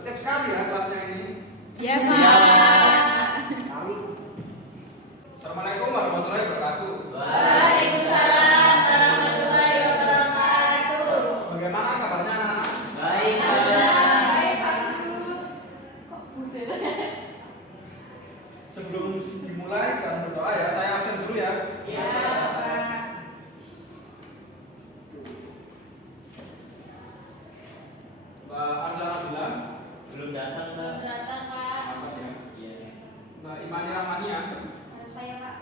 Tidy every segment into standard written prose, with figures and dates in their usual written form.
Tertib sekali ya kelasnya ini. Ya, Pak. Salut. Assalamualaikum warahmatullahi wabarakatuh. Waalaikumsalam warahmatullahi wabarakatuh. Bagaimana kabarnya anak-anak? Baik, Baik, Pak Guru. Kok buset? Sebelum dimulai kita berdoa ya. Saya absen dulu ya. Ya, Pak. Mbak Arsana bilang belum datang, Mbak. Datang, Pak. apa ya? Iya. Mbak Imani Rahmania, Saya, Pak.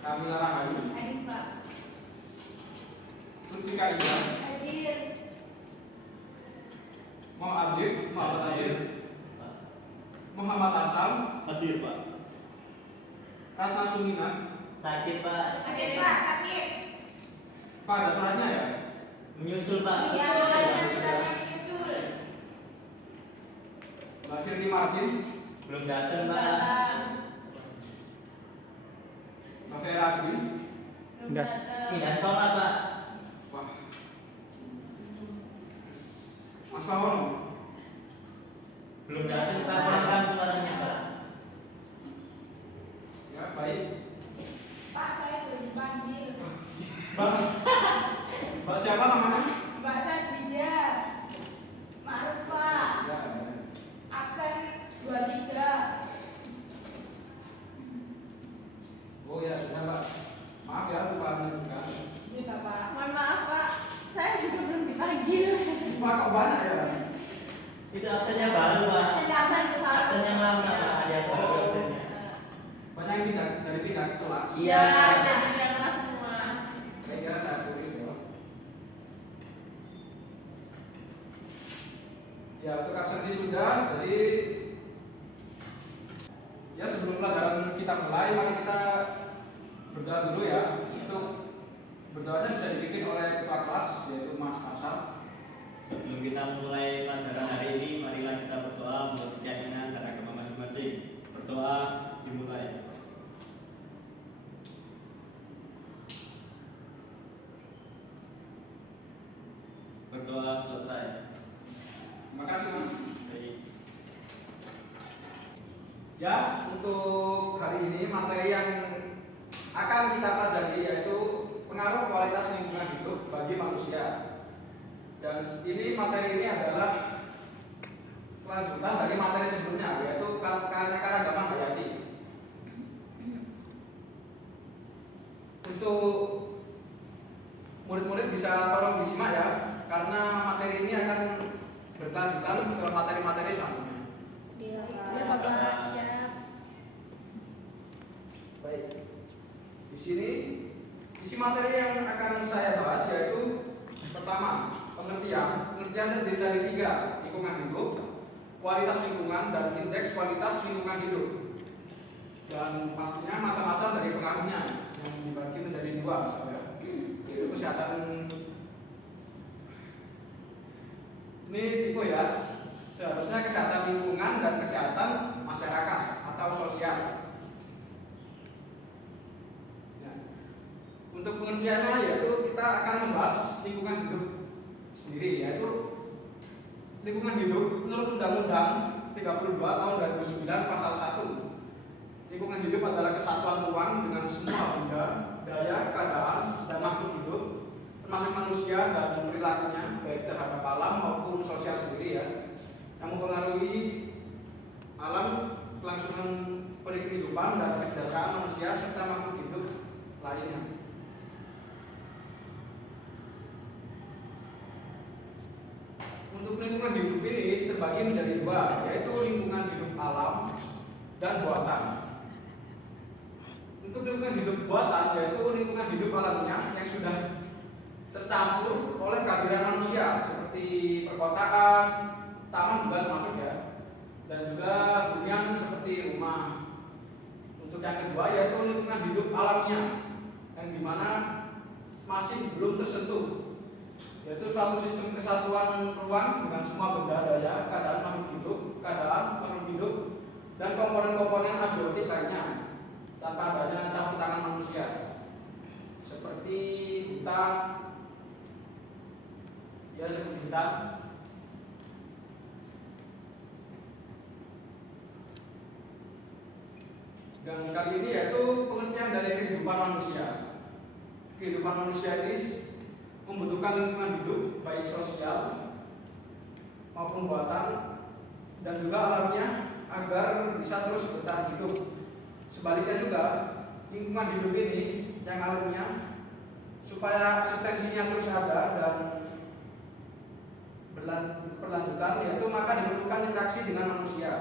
Kamila Rahayu, Hadir, Pak. Lutfika Ida, Hadir. Muhammad Abid, Muhammad Adil, Pak. Muhammad Asam, Hadir, Pak. Ratna Sumina. Sakit, Pak. Sakit, Pak. Sakit. Pak ada suratnya ya? Menyusul, Pak. Iya, suratnya menyusul. Mbak Sirti Martin, Belum datang, Pak. Datang. Mbak Vera Agwin. Belum datang. Pindah sekolah, Pak. Wah. Mas Fahon, Belum datang, Pak. Pelan-pelan suaranya, Pak. ya baik. Pak, saya belum dipanggil. Mbak siapa namanya? Mbak Sajida. Ma'rufah. Ya, Absen 23. oh ya sudah Mbak. Maaf ya lupa menunjukkan. Ini Bapak. Mohon maaf, Pak. Saya juga belum dipanggil. Pak kok banyak ya? Itu absennya baru, Pak. Sedangkan Pak. Absen yang lama, Pak. Ada yang baru absennya. Banyak yang pindah dari pindah ke kelas. Iya. dari yang kelas semua. Saya kira saya tulis ya. Ya untuk absensi sudah. Jadi ya sebelum pelajaran kita mulai, mari kita berdoa dulu ya. Untuk berdoanya bisa dibikin oleh ketua kelas yaitu Mas Asal. Sebelum kita mulai pelajaran hari ini, marilah kita berdoa menurut keyakinan dan agama masing-masing. Berdoa dimulai. Berdoa selesai. Terima kasih Mas. Baik. Ya, untuk hari ini materi yang akan kita pelajari yaitu pengaruh kualitas lingkungan hidup bagi manusia. Dan ini materi ini adalah kelanjutan dari materi sebelumnya yaitu keanekaragaman hayati. Untuk murid-murid bisa tolong disimak ya, karena materi ini akan berkelanjutan ke materi-materi selanjutnya. Iya, Bapak. Siap. Baik. Di sini isi materi yang akan saya bahas yaitu pertama, pengertian terdiri dari 3, lingkungan hidup, kualitas lingkungan, dan indeks kualitas lingkungan hidup. Dan pastinya macam-macam dari pengaruhnya yang dibagi menjadi 2 misalnya, yaitu kesehatan. Ini tipe ya, seharusnya kesehatan lingkungan dan kesehatan masyarakat atau sosial. Ya. Untuk pengertiannya yaitu kita akan membahas lingkungan hidup sendiri, yaitu lingkungan hidup menurut Undang-Undang 32 tahun 2009 pasal 1. Lingkungan hidup adalah kesatuan ruang dengan semua benda, daya, keadaan, dan makhluk hidup, termasuk manusia dan perilakunya, baik terhadap alam maupun sosial sendiri ya, yang mempengaruhi alam, kelangsungan kehidupan dan kesejahteraan manusia serta makhluk hidup lainnya. Untuk lingkungan hidup ini terbagi menjadi 2, yaitu lingkungan hidup alam dan buatan. Untuk lingkungan hidup buatan yaitu lingkungan hidup alamiah yang sudah tercampur oleh kehadiran manusia seperti perkotaan, taman juga termasuk ya, dan juga hunian seperti rumah. Untuk yang kedua yaitu lingkungan hidup alamiah yang dimana masih belum tersentuh, yaitu suatu sistem kesatuan ruang dengan semua benda, daya, keadaan makhluk hidup, dan komponen-komponen abiotik lainnya tanpa adanya campur tangan manusia, seperti hutan, ya seperti hutan, Dan kali ini yaitu pengertian dari kehidupan manusia. Kehidupan manusia ini membutuhkan lingkungan hidup baik sosial maupun buatan dan juga alamnya agar bisa terus bertahan hidup. Sebaliknya juga lingkungan hidup ini yang alamnya supaya eksistensinya terus ada dan berlanjutan, yaitu maka diperlukan interaksi dengan manusia.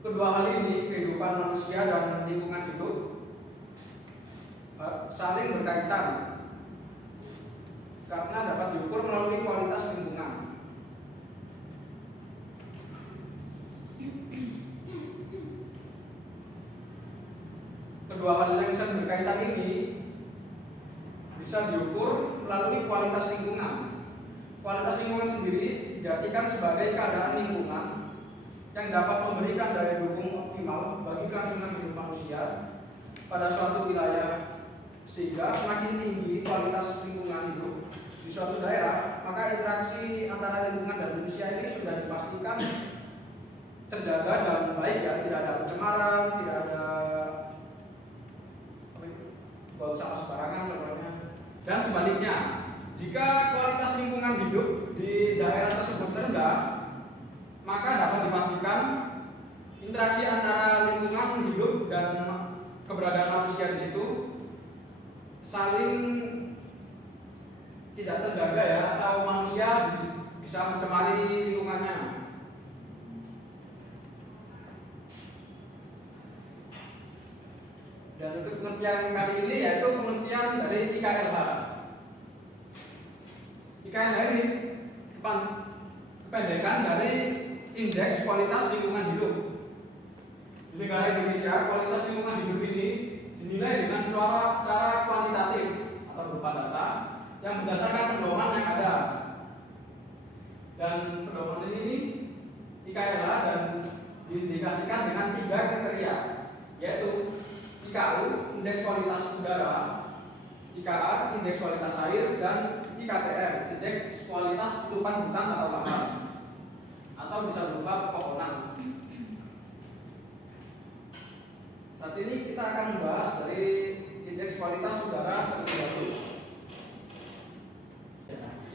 Kedua hal ini, kehidupan manusia dan lingkungan hidup, saling berkaitan karena dapat diukur melalui kualitas lingkungan. Kedua hal yang saling berkaitan ini bisa diukur melalui kualitas lingkungan. Kualitas lingkungan sendiri diartikan sebagai keadaan lingkungan yang dapat memberikan daya dukung optimal bagi kelangsungan hidup manusia pada suatu wilayah, sehingga semakin tinggi kualitas lingkungan hidup di suatu daerah, maka interaksi antara lingkungan dan manusia ini sudah dipastikan terjaga dan baik, ya, tidak ada pencemaran, tidak ada bau sama sembarangan contohnya. Dan sebaliknya, jika kualitas lingkungan hidup di daerah tersebut rendah, maka dapat dipastikan interaksi antara lingkungan hidup dan keberadaan manusia di situ saling tidak terjaga, ya, atau manusia bisa mencemari lingkungannya. Dan untuk pengertian kali ini yaitu pengertian dari IKLH. IKLH ini kependekan dari Indeks Kualitas Lingkungan Hidup. Di negara Indonesia, kualitas lingkungan hidup ini dinilai dengan cara kuantitatif atau berupa data yang berdasarkan pedoman yang ada. Dan pedoman ini IKLH dan diindikasikan dengan 3 kriteria, yaitu IKU, Indeks Kualitas Udara, IKA, Indeks Kualitas Air, dan IKTR, Indeks Kualitas Tutupan Hutan atau Lahan, atau bisa berupa pepohonan. Saat ini kita akan membahas dari Indeks Kualitas Udara terlebih dahulu.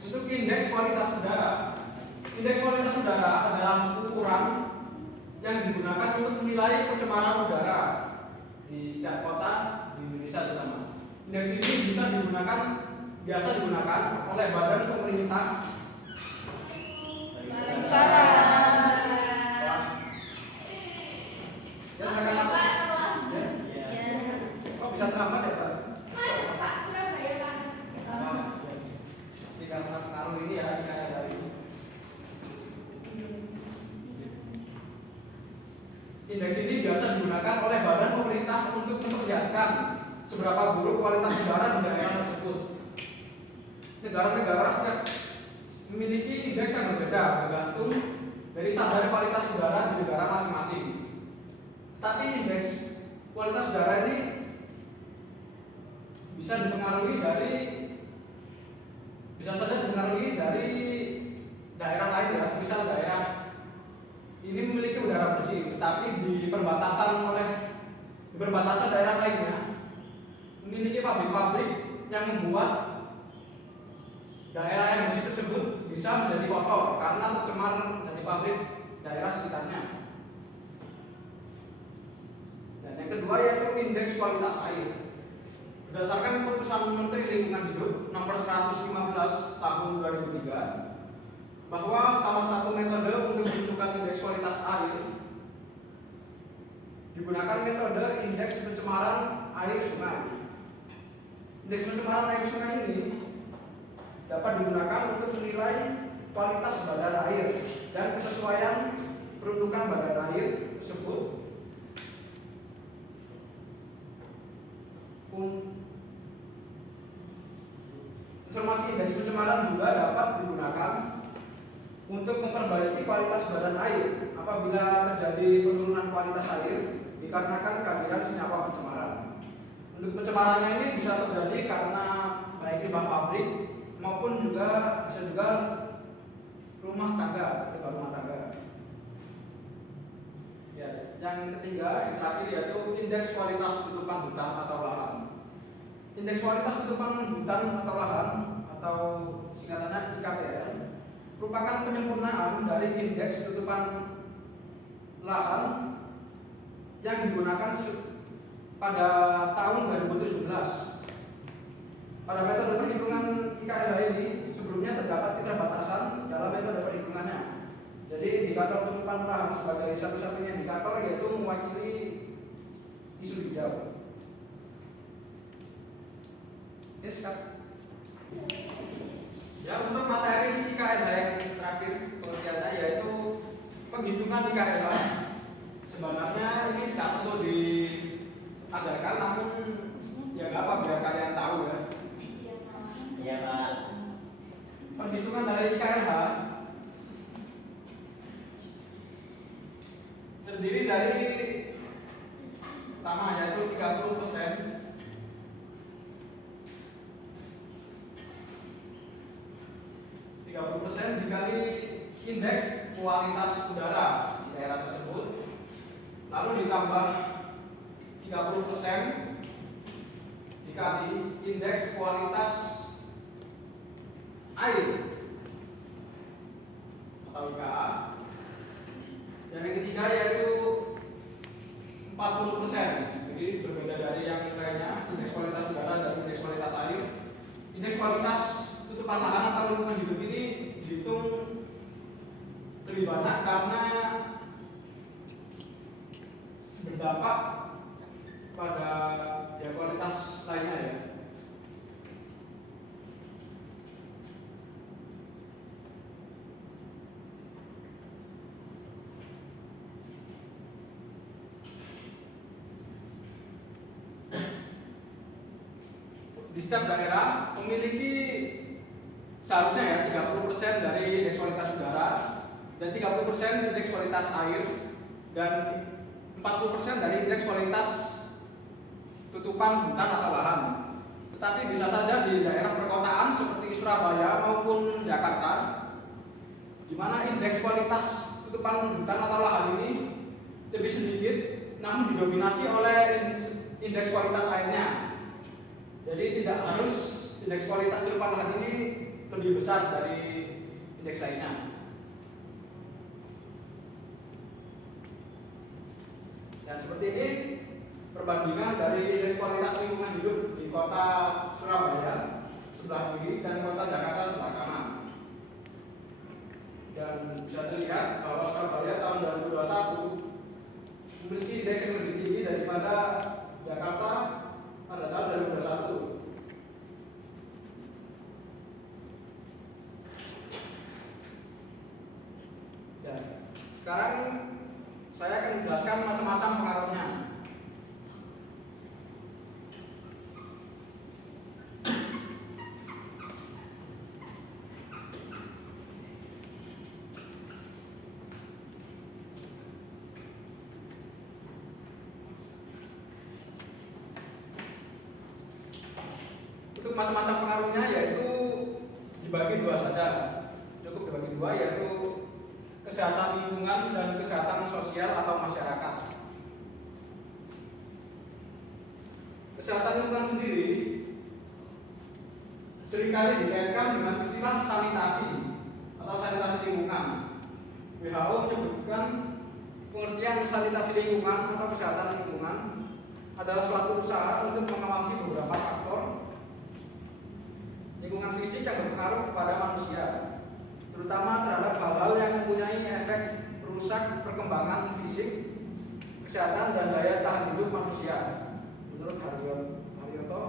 Untuk Indeks Kualitas Udara, Indeks Kualitas Udara adalah ukuran yang digunakan untuk menilai pencemaran udara di setiap kota di Indonesia terutama. Indeks ini biasa digunakan oleh badan pemerintah. Ya, silakan masuk. Kok bisa terlambat ya, Pak? Pak, Surabaya, Pak. Tinggal pengaruh ini ya, ini ada dari Indeks ini biasa digunakan oleh badan pemerintah untuk memperlihatkan seberapa buruk kualitas udara di daerah tersebut. Negara-negara memiliki indeks yang berbeda tergantung dari standar kualitas udara di negara masing-masing. Tapi indeks kualitas udara ini bisa saja dipengaruhi dari daerah lain, ya. Misal daerah ini memiliki udara bersih, tetapi di perbatasan daerah lainnya memiliki pabrik-pabrik yang membuat daerah yang bersih tersebut bisa menjadi kotor karena tercemar dari pabrik daerah sekitarnya. Dan yang kedua yaitu Indeks Kualitas Air. Berdasarkan keputusan Menteri Lingkungan Hidup nomor 115 tahun 2003, bahwa salah satu metode untuk menentukan indeks kualitas air digunakan metode indeks pencemaran air sungai. Indeks pencemaran air sungai ini dapat digunakan untuk menilai kualitas badan air dan kesesuaian peruntukan badan air tersebut Informasi indeks pencemaran juga dapat digunakan untuk memperbaiki kualitas badan air apabila terjadi penurunan kualitas air dikarenakan kehadiran senyawa pencemaran. Untuk pencemarannya ini bisa terjadi karena baik limbah pabrik maupun bisa juga rumah tangga. Ya. yang ketiga, yang terakhir yaitu indeks kualitas tutupan hutan atau lahan. Indeks kualitas tutupan hutan atau lahan atau singkatannya IKTL merupakan penyempurnaan dari indeks tutupan lahan yang digunakan pada tahun 2017. Pada metode perhitungan IKLH ini sebelumnya terdapat keterbatasan dalam metode perhitungannya. Jadi indikator tutupan lahan sebagai satu-satunya indikator yaitu mewakili isu hijau. Yes, Kak. Ya, untuk materi IKLH yang terakhir pengertiannya yaitu penghitungan IKLH. Sebenarnya ini tidak perlu diajarkan, namun ya nggak apa biar kalian tahu ya. Iya Pak. Perhitungan dari IKLH terdiri dari pertama yaitu 30% dikali indeks kualitas udara di daerah tersebut, lalu ditambah 30% dikali indeks kualitas air atau IKA. Dan yang ketiga yaitu 40%. Jadi berbeda dari yang lainnya, indeks kualitas udara dan indeks kualitas air. Indeks kualitas tutupan lahan atau lingkungan hidup ini dihitung lebih banyak karena berdampak pada ya kualitas lainnya ya. Di setiap daerah memiliki seharusnya ya 30% dari indeks kualitas udara dan 30% indeks kualitas air dan 40% dari indeks kualitas tutupan hutan atau lahan. Tetapi bisa saja di daerah perkotaan seperti Surabaya maupun Jakarta, di mana indeks kualitas tutupan hutan atau lahan ini lebih sedikit, namun didominasi oleh indeks kualitas airnya. Jadi tidak harus indeks kualitas tutupan lahan ini lebih besar dari indeks lainnya. Dan seperti ini perbandingan dari indeks kualitas lingkungan hidup di kota Surabaya sebelah kiri dan kota Jakarta sebelah kanan. Dan bisa dilihat bahwa Surabaya tahun 2021 memiliki indeks yang lebih tinggi daripada Jakarta pada tahun 2021. Dan sekarang saya akan menjelaskan macam-macam pengaruhnya. Untuk macam-macam pengaruhnya yaitu dibagi dua saja, cukup dibagi dua, yaitu kesehatan lingkungan dan kesehatan sosial atau masyarakat. Kesehatan lingkungan sendiri seringkali dikaitkan dengan istilah sanitasi atau sanitasi lingkungan. WHO menyebutkan pengertian sanitasi lingkungan atau kesehatan lingkungan adalah suatu usaha untuk mengawasi beberapa faktor lingkungan fisik yang berpengaruh kepada manusia, terutama terhadap hal-hal yang mempunyai efek merusak perkembangan fisik, kesehatan, dan daya tahan hidup manusia. Menurut Haryoto,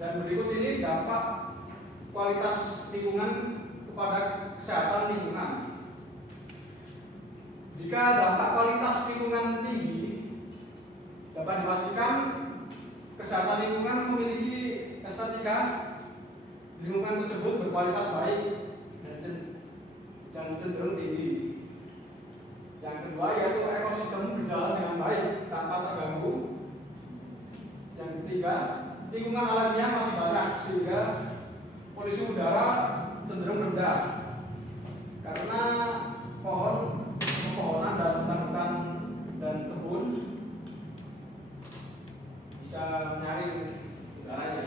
dan berikut ini dampak kualitas lingkungan kepada kesehatan lingkungan. Jika dampak kualitas lingkungan tinggi, dapat dipastikan kesehatan lingkungan memiliki estetika lingkungan tersebut berkualitas baik dan cenderung tinggi. Yang kedua yaitu ekosistem berjalan dengan baik tanpa terganggu. Yang ketiga, lingkungan alamnya masih banyak sehingga polusi udara cenderung rendah. karena pepohonan dan hutan-hutan dan kebun bisa menyaring udaranya.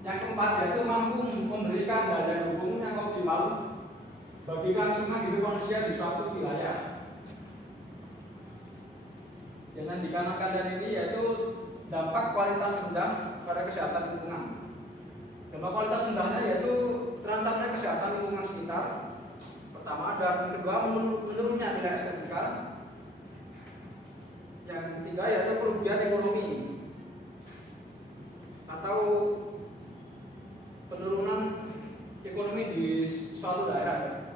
Yang keempat yaitu mampu memberikan daya dukung yang optimal bagi kelangsungan hidup manusia di suatu wilayah. Yang dikarenakan dari ini yaitu dampak kualitas rendah pada kesehatan lingkungan. Dampak kualitas rendahnya yaitu terancamnya kesehatan lingkungan sekitar. Pertama, dan kedua menurunnya nilai estetika. Yang ketiga yaitu kerugian ekonomi atau penurunan ekonomi di suatu daerah.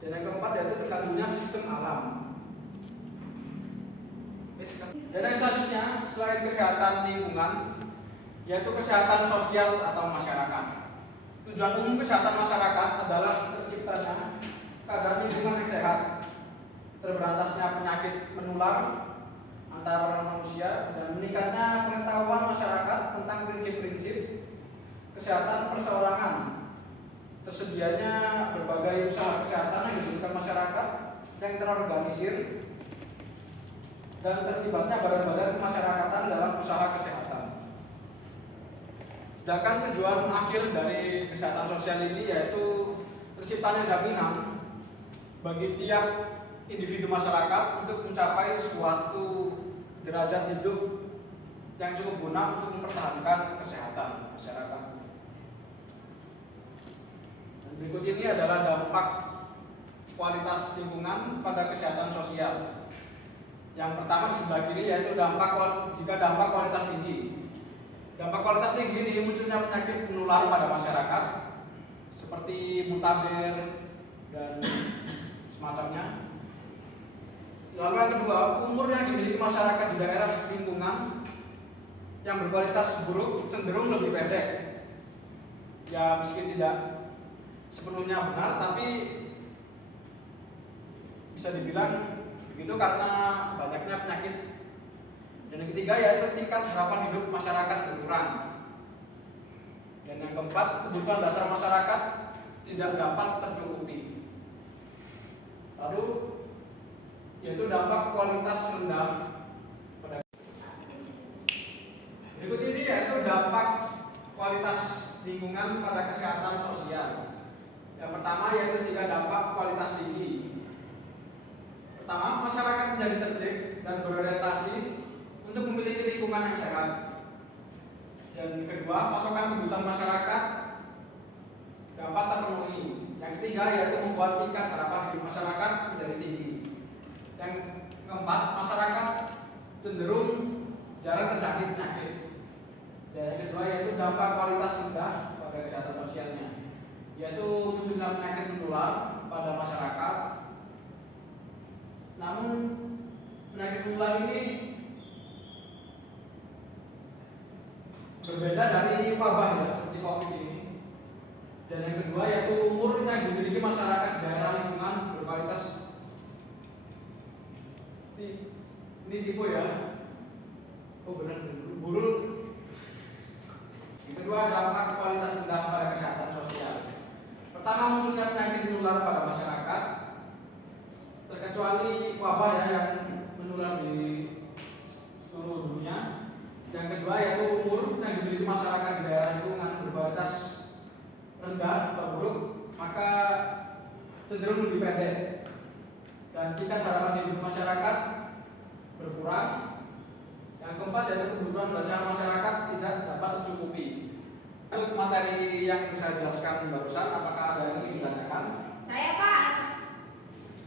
Dan yang keempat yaitu terganggunya sistem alam. Dan yang selanjutnya selain kesehatan lingkungan yaitu kesehatan sosial atau masyarakat. Tujuan umum kesehatan masyarakat adalah terciptanya keadaan lingkungan yang sehat, terberantasnya penyakit menular antar manusia, dan meningkatnya pengetahuan masyarakat tentang prinsip-prinsip kesehatan perseorangan, tersedianya berbagai usaha kesehatan yang diberikan masyarakat yang terorganisir, dan terlibatnya badan-badan kemasyarakatan dalam usaha kesehatan. Sedangkan tujuan akhir dari kesehatan sosial ini yaitu terciptanya jaminan bagi tiap individu masyarakat untuk mencapai suatu derajat hidup yang cukup guna untuk mempertahankan kesehatan masyarakat. Dan berikut ini adalah dampak kualitas lingkungan pada kesehatan sosial. Yang pertama di sebelah kiri yaitu jika dampak kualitas tinggi. Dampak kualitas tinggi ini munculnya penyakit menular pada masyarakat seperti mutabir dan semacamnya. Lalu yang kedua, umur yang dimiliki masyarakat di daerah lingkungan yang berkualitas buruk cenderung lebih pendek. Ya meski tidak sepenuhnya benar, tapi bisa dibilang begitu karena banyaknya penyakit. Dan yang ketiga yaitu tingkat harapan hidup masyarakat berkurang. Dan yang keempat, kebutuhan dasar masyarakat tidak dapat tercukupi. Lalu yaitu dampak kualitas rendah pada. Berikut ini yaitu dampak kualitas lingkungan pada kesehatan sosial. Yang pertama yaitu jika dampak kualitas tinggi. Pertama, masyarakat menjadi tertib dan berorientasi untuk memiliki lingkungan yang sehat. Dan kedua, pasokan kebutuhan masyarakat dapat terpenuhi. Yang ketiga yaitu membuat tingkat harapan hidup masyarakat menjadi tinggi. Yang keempat, masyarakat cenderung jarang terjangkit penyakit. Dan yang kedua yaitu dampak kualitas rendah pada kesehatan sosialnya, yaitu munculnya penyakit menular pada masyarakat. Namun penyakit menular ini berbeda dari wabah ya, seperti COVID ini. Dan yang kedua yaitu umur yang dimiliki masyarakat daerah lingkungan berkualitas. Ini tipe ya. Oh benar, burul. Yang kedua dampak kualitas rendah pada kesehatan sosial. Pertama, munculnya penyakit menular pada masyarakat, terkecuali wabah ya yang menular di seluruh dunia. Yang kedua yaitu umur yang dimiliki masyarakat di daerah lingkungan berkualitas rendah atau buruk, maka cenderung lebih pendek. Dan tingkat harapan hidup masyarakat berkurang. Yang keempat yaitu kebutuhan dasar masyarakat tidak dapat tercukupi. Untuk materi yang saya jelaskan barusan, apakah ada yang ingin ditanyakan? Saya Pak.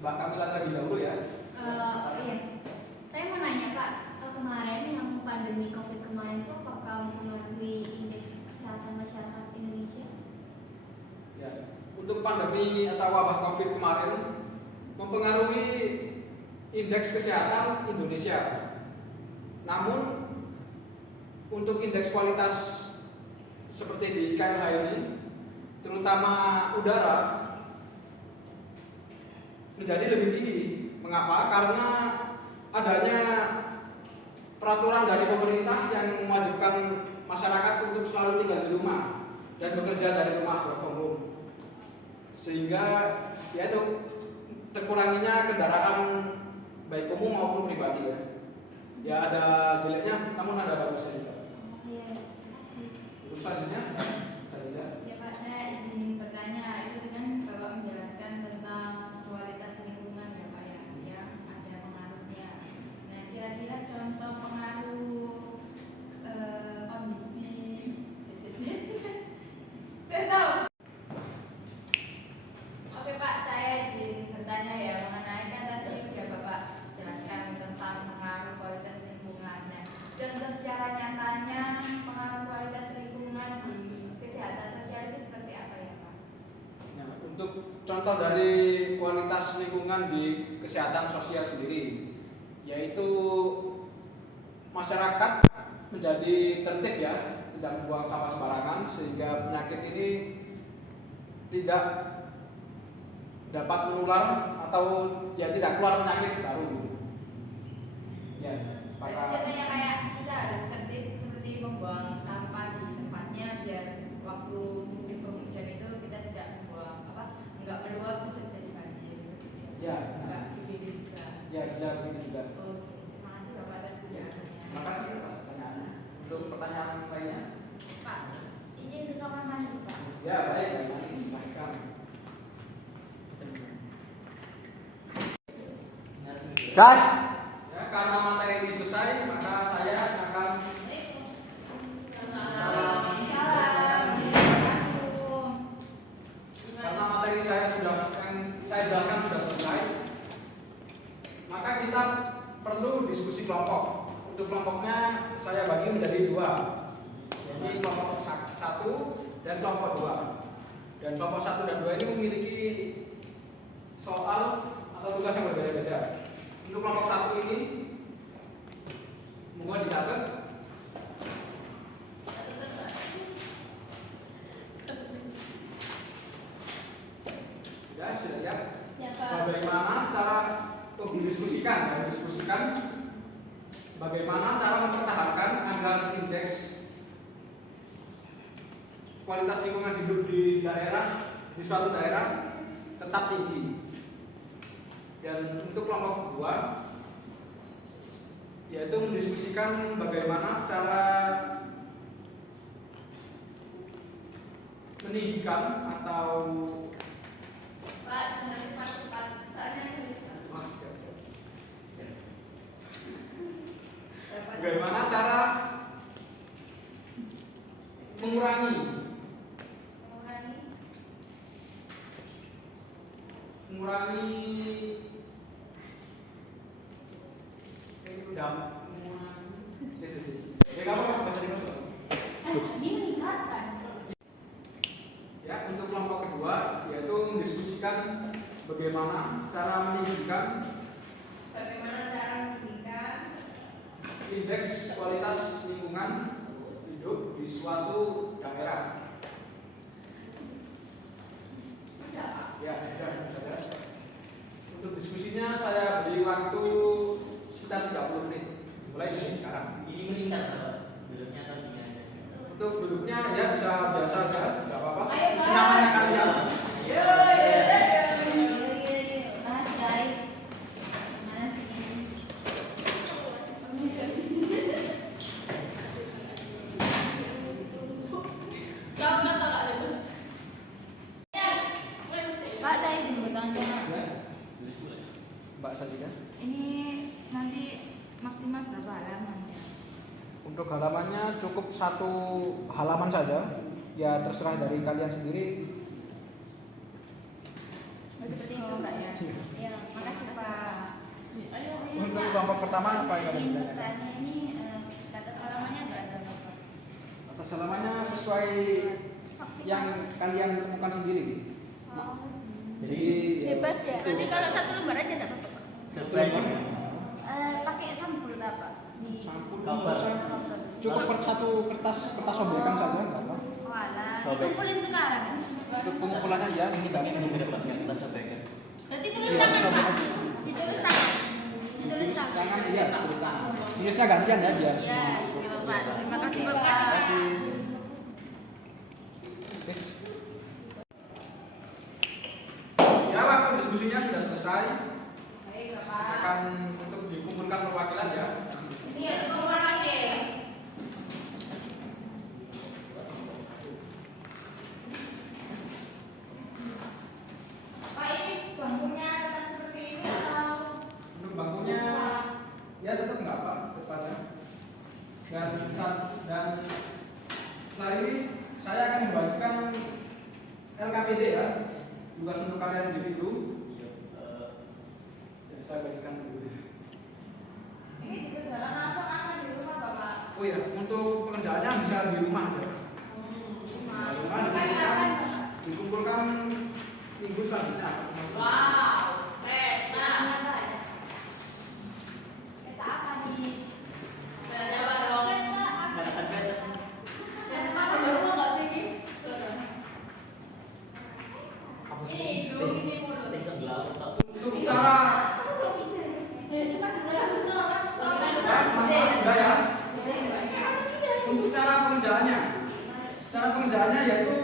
Mbak Kamila terlebih dahulu ya. Iya. Saya mau nanya Pak, kemarin yang pandemi COVID kemarin itu apakah mempengaruhi indeks kesehatan masyarakat Indonesia? Ya. Untuk pandemi atau wabah COVID kemarin mempengaruhi indeks kesehatan Indonesia. Namun untuk indeks kualitas seperti di KLH ini, terutama udara, menjadi lebih tinggi. Mengapa? Karena adanya peraturan dari pemerintah yang mewajibkan masyarakat untuk selalu tinggal di rumah dan bekerja dari rumah work from home. sehingga ya itu terkuranginya kendaraan baik umum maupun pribadi ya. Ya ada jeleknya, namun ada bagusnya juga. Iya, makasih. Terus selanjutnya, saya Ya Pak, saya izin bertanya. Itu kan Bapak menjelaskan tentang kualitas lingkungan ya Pak ya, yang ada pengaruhnya. Nah, kira-kira contoh pengaruh kondisi. Saya tahu. Oke Pak, saya izin bertanya ya mengenai kan tadi sudah Bapak jelaskan tentang pengaruh kualitas lingkungan. Nah, contoh secara nyatanya pengaruh kualitas lingkungan di kesehatan sosial itu seperti apa ya Pak? Nah, untuk contoh dari kualitas lingkungan di kesehatan sosial sendiri, yaitu masyarakat menjadi tertib ya, tidak membuang sampah sembarangan sehingga penyakit ini tidak dapat menular atau ya tidak keluar penyakit baru. Ya, maka Contohnya kayak kita harus tertib seperti membuang sampah di tempatnya biar waktu musim penghujan itu kita tidak membuang enggak meluap terus terjadi banjir. ya, Enggak begitu juga. ya bisa begitu juga. Oke, terima kasih Bapak atas Ya, penjelasannya. terima kasih atas pertanyaannya. Untuk pertanyaan lainnya, Pak, izin ke kamar mandi Pak. ya baik, nanti silahkan. Gas. Ya, karena materi ini selesai, maka saya akan karena materi saya saya jelaskan sudah selesai, maka kita perlu diskusi kelompok. Untuk kelompoknya saya bagi menjadi dua, jadi kelompok 1 dan kelompok 2. Dan kelompok 1 dan 2 ini memiliki soal atau tugas yang berbeda-beda. Untuk kelompok 1 ini, mohon dicatat. Ya, sudah siap. Ya Pak. Bagaimana cara didiskusikan bagaimana cara mempertahankan agar indeks kualitas lingkungan hidup di suatu daerah tetap tinggi. Dan untuk kelompok kedua yaitu mendiskusikan bagaimana cara meninggikan atau Pak, cepat. Soalnya bagaimana cara mengurangi ya kamu bahasa Inggris. ini meningkatkan. Ya, untuk kelompok kedua yaitu mendiskusikan bagaimana cara meninggikan indeks kualitas lingkungan hidup di suatu daerah. Ya, sudah. Untuk diskusinya saya beri waktu sekitar 30 menit. Mulai dari sekarang. Ini meningkat Bapak. Duduknya atau gini aja? Untuk duduknya ya bisa biasa aja, nggak apa-apa. Ayo, Pak. Senyamannya kalian. Makasih guys. Pak, saya izin bertanya. Ya. Mbak Sadika. Ini nanti maksimal berapa halaman ya? Untuk halamannya cukup 1 halaman saja. Ya terserah dari kalian sendiri. Seperti itu Pak ya? Iya, makasih Pak. Untuk kelompok pertama apa yang kalian Ini tanyakan? bertanya ini atas halamannya nggak ada Bapak? Atas halamannya sesuai yang kalian temukan sendiri. Jadi Bebas ya? Berarti kalau satu lembar aja nggak apa-apa Pak? Sesuai dengan Pakai sampul nggak Pak? Di sampul Cover. cover. cukup satu kertas sobekan saja nggak apa. Oh alah, Sobek. dikumpulin sekarang ya? Untuk pengumpulannya ya ini kami ini ke depan kita sampaikan. Berarti tulis Iya, tangan sobek Pak? aja. Ditulis tangan? Ditulis tangan? tangan iya tulis tangan. Tulisnya gantian ya biar. Ya, iya Pak. Terima kasih Pak. Terima kasih. Yes. selesai. Baik, Bapak. Akan untuk dikumpulkan perwakilan ya. Ini ya, kumpulkan nih. Pak, ini bangkunya tetap seperti ini atau? Untuk bangkunya ya tetap enggak Pak, tetap aja. Dan setelah ini saya akan membagikan LKPD ya, tugas untuk kalian individu. Ya, saya bagikan dulu. Ini dikerjakan langsung akan di rumah, Bapak. Oh iya, untuk pekerjaannya bisa di rumah aja. Di rumah dikumpulkan minggu selanjutnya. Wow, peta. Peta apa nih? Peta apa dong? Peta apa? Peta apa baru nggak sih Ki? Ini dulu ini mulu. Untuk cara sudah ya. Untuk cara pengerjaannya yaitu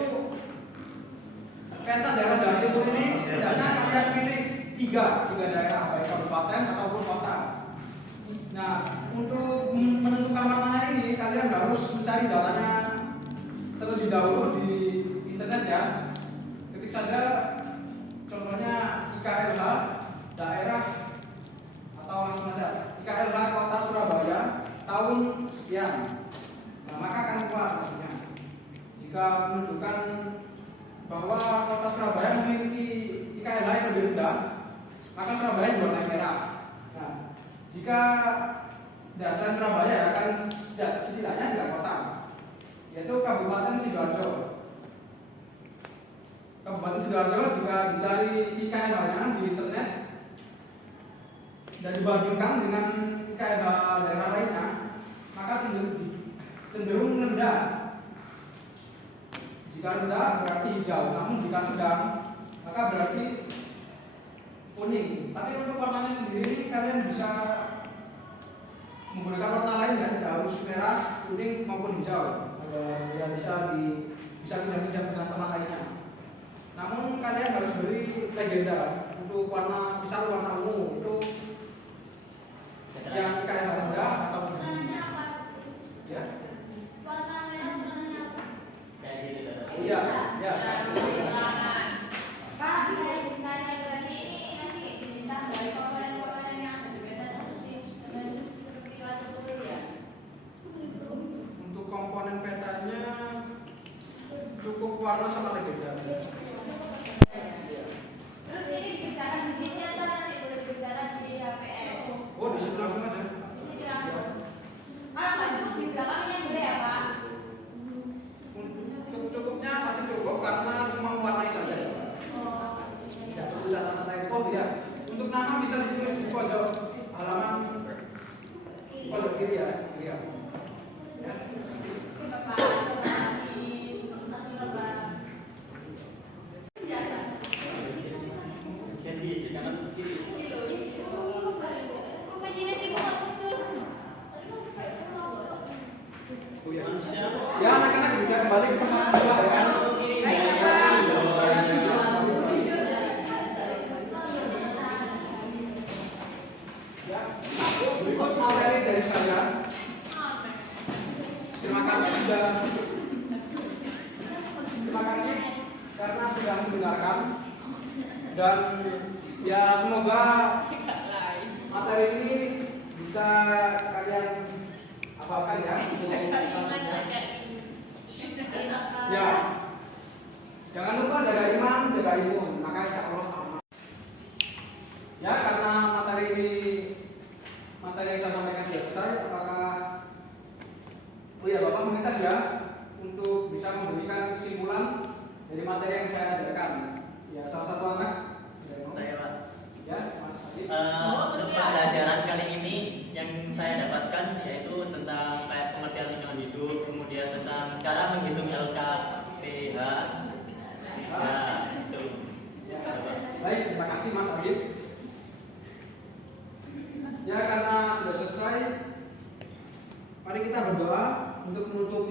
peta daerah Jawa Timur ini setidaknya kalian pilih tiga daerah baik kabupaten ataupun kota. Nah, untuk menentukan warnanya ini kalian harus mencari datanya terlebih dahulu di internet ya. Ketik saja contohnya IKLH daerah atau langsung aja IKLH Kota Surabaya tahun sekian. Nah, maka akan keluar hasilnya. Jika menunjukkan bahwa Kota Surabaya memiliki IKLH yang lebih rendah, maka Surabaya diwarnai merah. Nah, jika dasar Surabaya akan setidaknya 3 kota, yaitu Kabupaten Sidoarjo. Kabupaten Sidoarjo jika dicari IKLH-nya di internet dan dibandingkan dengan IKLH daerah lainnya, maka cenderung rendah. Jika rendah berarti hijau, namun jika sedang maka berarti kuning. Tapi untuk warnanya sendiri kalian bisa menggunakan warna lain ya, tidak harus merah, kuning maupun hijau. Ya bisa pinjam-pinjam dengan teman lainnya. Namun kalian harus beri legenda untuk warna, misal warna ungu itu yang kayak rendah atau Warnanya apa? ya. Warna merah warnanya apa? Kayak gitu kan. Iya, ya. Pak, saya ditanya berarti ini nanti diminta dari komponen-komponen yang ada di peta seperti kelas 10 ya? Untuk komponen petanya cukup warna sama legenda. Terus ini dikerjakan di sini atau nanti boleh dikerjakan di HPS? Oh, di sini langsung aja. Di sini langsung. Kalau nggak cukup di belakangnya boleh ya Pak? Cukupnya pasti cukup karena cuma mewarnai saja. Oh, Tidak perlu tanda-tanda info ya. Untuk nama bisa ditulis di pojok halaman pojok kiri ya, kiri ya. Ya. Oke Bapak, terima kasih. Langsung Bapak. Biasa. Jadi silakan kiri. Oh ya. Manusia. Ya anak-anak bisa kembali ke tempat semula ya kan. Ya. Berikut materi dari saya. Terima kasih karena sudah mendengarkan dan ya semoga materi ini bisa kalian hafalkan ya. Ya, jangan lupa jaga iman, jaga imun, maka insya Allah aman. Ya, karena materi yang saya sampaikan sudah selesai, apakah Bapak mengintas ya untuk bisa memberikan kesimpulan dari materi yang saya ajarkan. Ya, salah satu anak. Saya Pak. Ya, Mas Adi. Untuk pembelajaran kali ini yang saya dapatkan yaitu tentang kayak pengertian lingkungan hidup, kemudian tentang cara menghitung LKPH. Ya, itu. Ya, baik, terima kasih Mas Adib. Ya, karena sudah selesai, mari kita berdoa untuk menutup.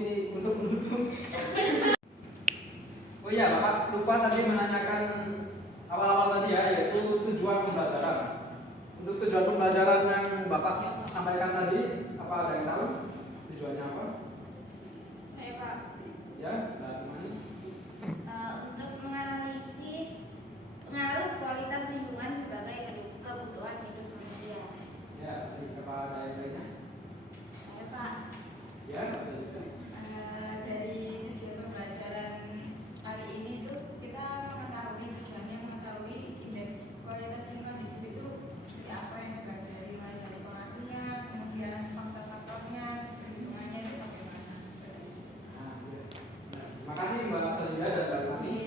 Oh iya, Bapak lupa tadi menanyakan awal-awal tadi ya, yaitu tujuan pembelajaran. Untuk tujuan pembelajaran yang Bapak sampaikan tadi, apa ada yang tahu tujuannya apa? Pak. Ya, Mbak Timani. Untuk menganalisis pengaruh kualitas lingkungan sebagai kebutuhan hidup manusia. Ya, apa ada yang lainnya? Pak. Ya, Pak juga. Dari tujuan pembelajaran kali ini tuh kita mengetahui indeks kualitas lingkungan hidup itu seperti apa yang kita pelajari, mulai dari pengaruhnya, kemudian faktor-faktornya, lingkungannya itu bagaimana. Terima kasih Mbak Sadida dan Mbak Timani.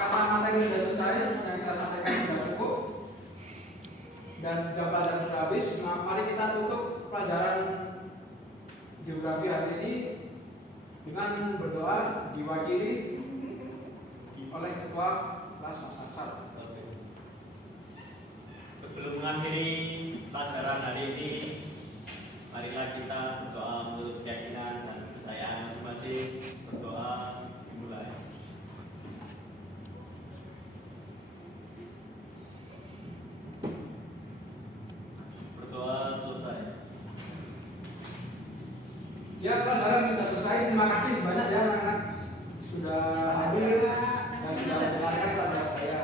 Karena materi sudah selesai, yang saya sampaikan sudah cukup dan jam pelajaran sudah habis, mari kita tutup pelajaran geografi hari ini dengan berdoa diwakili oleh Ketua Kelas Mas Hasan. Sebelum mengakhiri pelajaran hari ini, marilah kita berdoa menurut keyakinan dan kepercayaan masing-masing. Berdoa dimulai. Berdoa selesai. Ya, pelajaran sudah selesai. Terima kasih banyak ya anak-anak sudah hadir dan sudah mendengarkan pelajaran saya.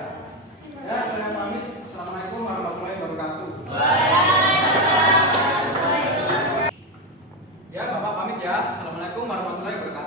Ya, saya pamit. Assalamualaikum warahmatullahi wabarakatuh. Ya, Bapak pamit ya. Assalamualaikum warahmatullahi wabarakatuh.